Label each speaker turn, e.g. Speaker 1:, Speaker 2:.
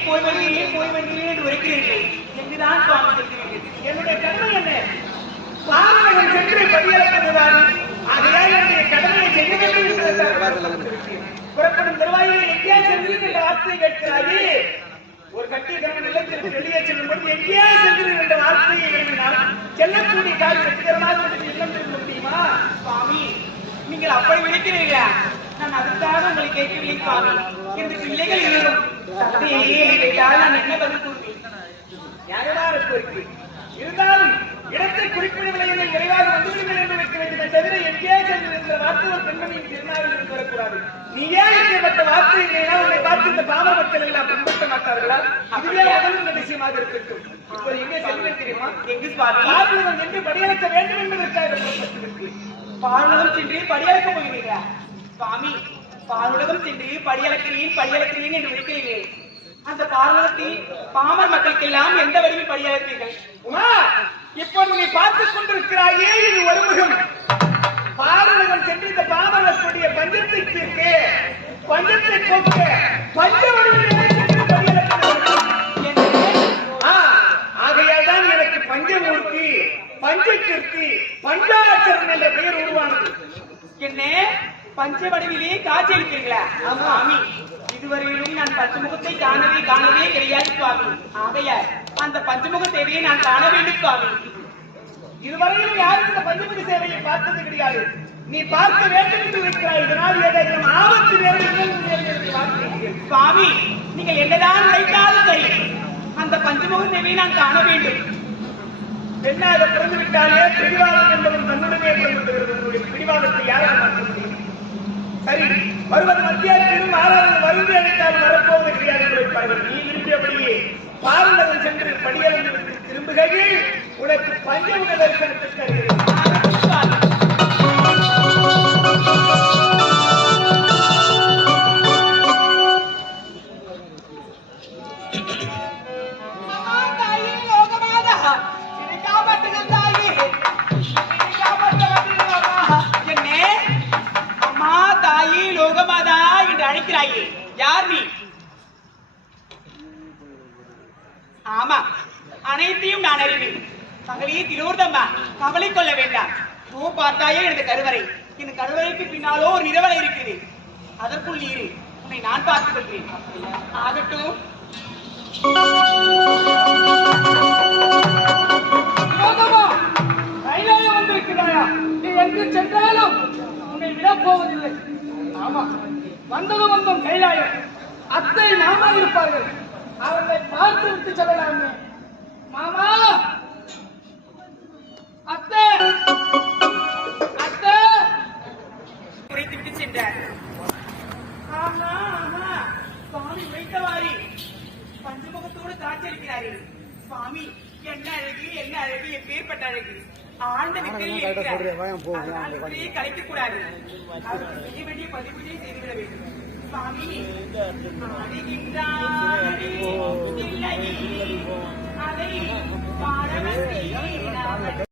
Speaker 1: போய் வருகிறேன் போய் வருகிறேன் என்று உரைக்கிறீர்கள் என்றுதான் சுவாமி சொல்கிறீர்கள் என்னுடைய கர்மம் என்ன? சென்று பதியளப்பதுதான் ஆகையால் என்னுடைய கடமையை செய்ய வேண்டும் புறப்படும் தருவாயிலே எங்கேயா என்ற வார்த்தை ஒரு கட்டிய கணவன் வெளியே செல்லும் பொழுது எங்கேயா செல்கிறேன் என்ற வார்த்தையை எழுதினால் செல்லக்கூடிய கால் வெற்றிகரமாக இல்லம் முடியுமா? சுவாமி நீங்கள் அப்படி விழிக்கிறீர்களா நான் அதுக்காக உங்களை கேட்கவில்லை சுவாமி. எனது பிள்ளைகள் கேட்டால் நான் என்ன பதில் கூறுவேன்? எங்கேயே சென்று வார்த்தை ஒரு திருநாவில் வரக்கூடாது. நீ ஏன் இப்படிப்பட்ட உன்னை பார்த்து இந்த பாமர மக்கள் எல்லாம் பின்பற்ற மாட்டார்களா? அதுவே விஷயமாக இருக்கட்டும். இப்போ எங்கே தெரியுமா? எங்கு சுவாமி என்று வேண்டும் என்பதற்காக பாலுலகம் சென்று படியளக்க போகிறீர்களா? சுவாமி பாலுலகம் சென்று படியளக்கிறேன் படியளக்கிறேன் என்று விடுக்கிறீர்கள் அந்த பாரதத்தில் பாமர் மக்களுக்கெல்லாம் எந்த வழியில் படியளப்பீர்கள் உமா இப்போது நீ பார்த்துக் கொண்டிருக்கிறாயே இது ஒரு முகம் பாரதம் சென்று இந்த பாமரக்கூடிய பஞ்சத்தை தீர்க்க பஞ்சத்தை போக்க பஞ்ச ஆகையால் தான் எனக்கு பஞ்சமூர்த்தி பஞ்சகிருத்தி பஞ்சாட்சரம் என்ற பெயர் உருவானது. என்ன? பஞ்ச வடிவிலே காட்சியளிக்கிறீர்களா சுவாமி இதுவரையிலும் நான் பஞ்சமுகத்தை காணவே காணவே கிடையாது சுவாமி. ஆகையால் அந்த பஞ்சமுக சேவையை நான் காண வேண்டும் சுவாமி. இதுவரையிலும் யாரும் இந்த பஞ்சமுக சேவையை பார்த்தது கிடையாது. நீ பார்க்க வேண்டும் என்று இருக்கிறாய். இதனால் ஏதேனும் ஆபத்து நேரிடும் சுவாமி நீங்கள் என்னதான் நினைத்தாலும் சரி அந்த பஞ்சமுக சேவையை நான் காண வேண்டும். பெண்ணாக பிறந்து விட்டாலே பிடிவாதம் என்பதும் தன்னுடனே பிறந்து பிடிவாதத்தை யாரால் மாற்ற முடியும்? சரி வருவது மத்தியாத்திலும் ஆறாவது வருந்தி அழைத்தால் வரப்போவது என்னை சென்று வந்தீர்களா திரும்புகையில் உனக்கு பஞ்சமுக லோகமாதா என்று அழைக்கிறாயே. யார் நீ? ஆமா. அனைத்தையும் நான் அறிவேன். மகளே திலோர்தம்மா கவலை கொள்ள வேண்டாம். தூ பார்த்தாயே எனது கருவறை. இந்த கருவறைக்கு பின்னாலோ ஒரு நிறவலை இருக்கிறது. அதற்குள் நீரு. உன்னை நான் பார்த்துக் கொள்கிறேன் ஆகட்டும்.
Speaker 2: வந்திருக்கிறாயா? நீ எங்கு சென்றாலும் உன்னை விடப் போவதில்லை. ஆமா. வந்தது வந்தோம் கைலாயம் அத்தை நாமா இருப்பார்கள். அவர்களை பார்த்து விட்டு செல்லலாமே. மாமா! அத்தை! அத்தை!
Speaker 1: உரைத்துவிட்டு சென்றார் ஆஹா, ஆஹா, சுவாமி உரைத்தவாறே பஞ்சமுகத்தோடு காட்சியளிக்கிறார்கள் சுவாமி என்ன அழகு என்ன அழகு எப்பேற்பட்ட அழகு. ஆழ்ந்த நித்திரையில் இருக்கிறார். அதனால் நித்திரையை கலைக்கக் கூடாது. அவருக்கு செய்ய வேண்டிய பதிவுகளை செய்துவிட வேண்டும். அதை பாடவன்